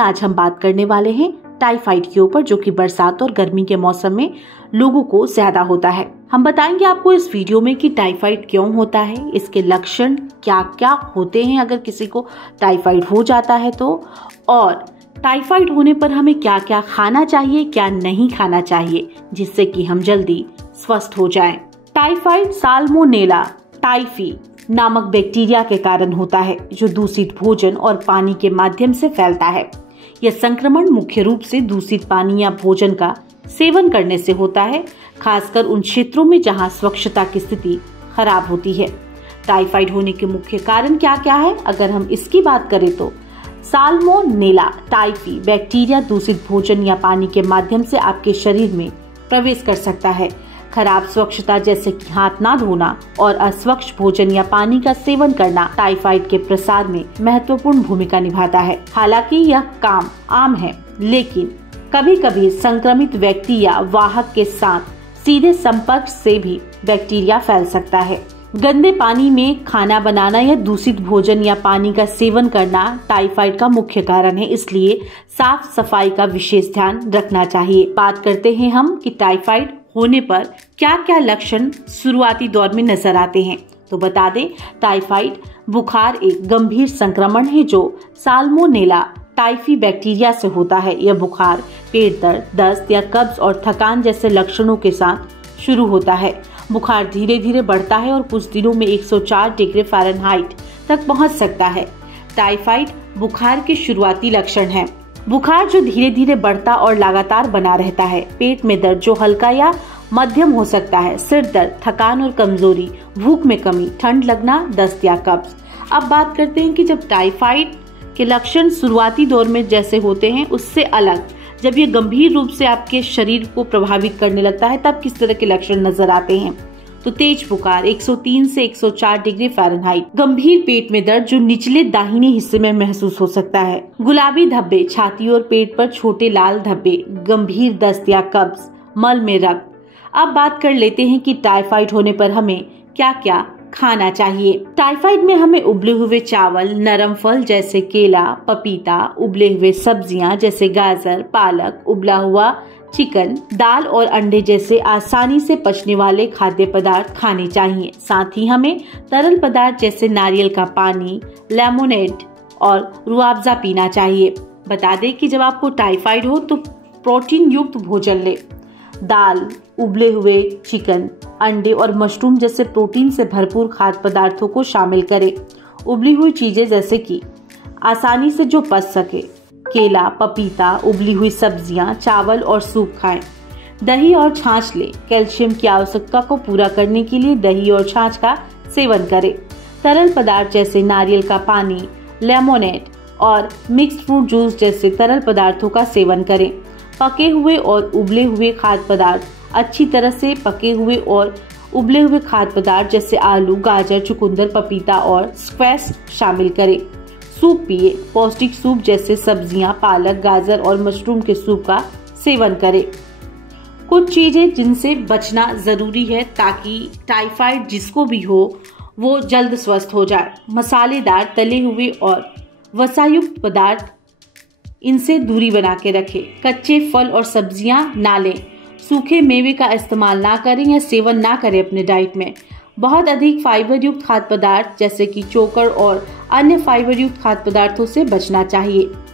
आज हम बात करने वाले हैं टाइफाइड के ऊपर, जो कि बरसात और गर्मी के मौसम में लोगों को ज्यादा होता है। हम बताएंगे आपको इस वीडियो में कि टाइफाइड क्यों होता है, इसके लक्षण क्या क्या होते हैं अगर किसी को टाइफाइड हो जाता है तो, और टाइफाइड होने पर हमें क्या क्या खाना चाहिए, क्या नहीं खाना चाहिए, जिससे कि हम जल्दी स्वस्थ हो जाएं। टाइफाइड साल्मोनेला टाइफी नामक बैक्टीरिया के कारण होता है, जो दूषित भोजन और पानी के माध्यम से फैलता है। यह संक्रमण मुख्य रूप से दूषित पानी या भोजन का सेवन करने से होता है, खासकर उन क्षेत्रों में जहां स्वच्छता की स्थिति खराब होती है। टाइफाइड होने के मुख्य कारण क्या क्या है, अगर हम इसकी बात करें तो साल्मोनेला टाइफी बैक्टीरिया दूषित भोजन या पानी के माध्यम से आपके शरीर में प्रवेश कर सकता है। खराब स्वच्छता जैसे कि हाथ ना धोना और अस्वच्छ भोजन या पानी का सेवन करना टाइफाइड के प्रसार में महत्वपूर्ण भूमिका निभाता है। हालांकि यह काम आम है, लेकिन कभी कभी संक्रमित व्यक्ति या वाहक के साथ सीधे संपर्क से भी बैक्टीरिया फैल सकता है। गंदे पानी में खाना बनाना या दूषित भोजन या पानी का सेवन करना टाइफाइड का मुख्य कारण है, इसलिए साफ सफाई का विशेष ध्यान रखना चाहिए। बात करते हैं हम कि टाइफाइड होने पर क्या क्या लक्षण शुरुआती दौर में नजर आते हैं। तो बता दें, टाइफाइड बुखार एक गंभीर संक्रमण है जो साल्मोनेला टाइफी बैक्टीरिया से होता है। यह बुखार, पेट दर्द, दस्त या कब्ज और थकान जैसे लक्षणों के साथ शुरू होता है। बुखार धीरे धीरे बढ़ता है और कुछ दिनों में 104 डिग्री फ़ारेनहाइट तक पहुंच सकता है। टाइफाइड बुखार के शुरुआती लक्षण हैं। बुखार जो धीरे धीरे बढ़ता और लगातार बना रहता है। पेट में दर्द जो हल्का या मध्यम हो सकता है। सिर दर्द, थकान और कमजोरी, भूख में कमी, ठंड लगना, दस्त या कब्ज। अब बात करते हैं कि जब टाइफाइड के लक्षण शुरुआती दौर में जैसे होते हैं उससे अलग जब ये गंभीर रूप से आपके शरीर को प्रभावित करने लगता है, तब किस तरह के लक्षण नजर आते हैं। तो तेज बुखार 103 से 104 डिग्री फ़ारेनहाइट, गंभीर पेट में दर्द जो निचले दाहिने हिस्से में महसूस हो सकता है, गुलाबी धब्बे, छाती और पेट पर छोटे लाल धब्बे, गंभीर दस्त या कब्ज, मल में रक्त। अब बात कर लेते हैं कि टाइफाइड होने पर हमें क्या क्या खाना चाहिए। टाइफाइड में हमें उबले हुए चावल, नरम फल जैसे केला, पपीता, उबले हुए सब्जियां जैसे गाजर, पालक, उबला हुआ चिकन, दाल और अंडे जैसे आसानी से पचने वाले खाद्य पदार्थ खाने चाहिए। साथ ही हमें तरल पदार्थ जैसे नारियल का पानी, लेमोनेड और रूअफ़ज़ा पीना चाहिए। बता दें कि जब आपको टाइफाइड हो तो प्रोटीन युक्त भोजन ले। दाल, उबले हुए चिकन, अंडे और मशरूम जैसे प्रोटीन से भरपूर खाद्य पदार्थों को शामिल करें। उबली हुई चीजें जैसे कि आसानी से जो पच सके, केला, पपीता, उबली हुई सब्जियां, चावल और सूप खाएं। दही और छाछ लें। कैल्शियम की आवश्यकता को पूरा करने के लिए दही और छाछ का सेवन करें। तरल पदार्थ जैसे नारियल का पानी, लेमोनेड और मिक्स्ड फ्रूट जूस जैसे तरल पदार्थों का सेवन करें। पके हुए और उबले हुए खाद्य पदार्थ, अच्छी तरह से पके हुए और उबले हुए खाद्य पदार्थ जैसे आलू, गाजर, चुकंदर, पपीता और स्क्वैश शामिल करें। सूप पिए। पौष्टिक सूप जैसे सब्जियां, पालक, गाजर और मशरूम के सूप का सेवन करें। कुछ चीजें जिनसे बचना जरूरी है ताकि टाइफाइड जिसको भी हो वो जल्द स्वस्थ हो जाए। मसालेदार, तले हुए और वसायुक्त पदार्थ, इनसे दूरी बना के रखें। कच्चे फल और सब्जियां ना लें। सूखे मेवे का इस्तेमाल ना करें या सेवन ना करें अपने डाइट में। बहुत अधिक फाइबर युक्त खाद्य पदार्थ जैसे कि चोकर और अन्य फाइबर युक्त खाद्य पदार्थों से बचना चाहिए।